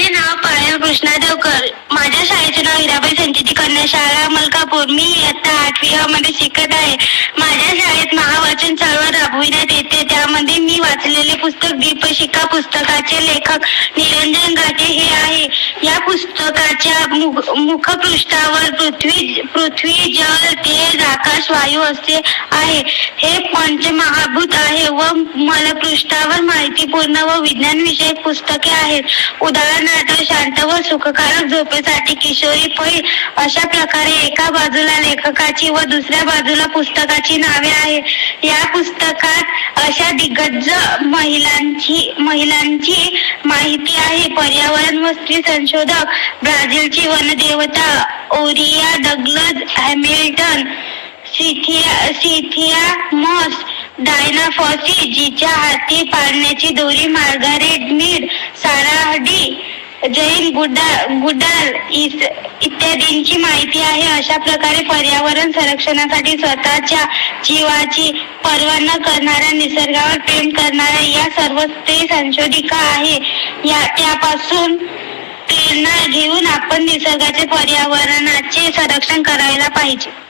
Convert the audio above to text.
माझे नाव पायल कृष्णा देवकर. माझ्या शाळेचे नाव हिराबाई संचिती कन्या शाळा मलकापूर. मी इयत्ता आठवी मध्ये शिकत आहे. माझ्या शाळेत महावाचन चळवळ राबविण्यात येते. त्यामध्ये मी वाचलेले पुस्तक दीपशिका पुस्तकाचे लेखक निरंजन घाटे हे आहे. या पुस्तकाच्या मुख- मुखपृष्ठावर पृथ्वी पृथ्वी जल तेज आकाश वायू असे आहे. हे पंचमहाभूत आहे व मला पृष्ठावर माहितीपूर्ण व विज्ञान विषयक पुस्तके आहेत. उदाहरणार्थ शांत व सुखकारक झोपेसाठी किशोरी पै अशा प्रकारे एका बाजूला लेखकाची व दुसऱ्या बाजूला पुस्तकाची नावे आहे या पुस्तकात अशा दिग्गज महिलांची महिलांची माहिती आहे. पर्यावरण व स्त्री संशोधक ब्राझीलची वनदेवता ओरिया डग्लज हॅमिल्टन सिथिया डायनाफॉसी मॉस जिच्या हाती पाळण्याची दोरी मार्गारेट मीड साराहडी जैन गुडा गुडाल इस- इत्यादींची माहिती आहे. अशा प्रकारे पर्यावरण संरक्षणासाठी स्वतःच्या जीवाची पर्वा न करणाऱ्या निसर्गावर प्रेम करणाऱ्या या सर्व स्त्री संशोधिका आहे. या त्यापासून प्रेरणा घेऊन आपण निसर्गाचे पर्यावरणाचे संरक्षण करायला पाहिजे.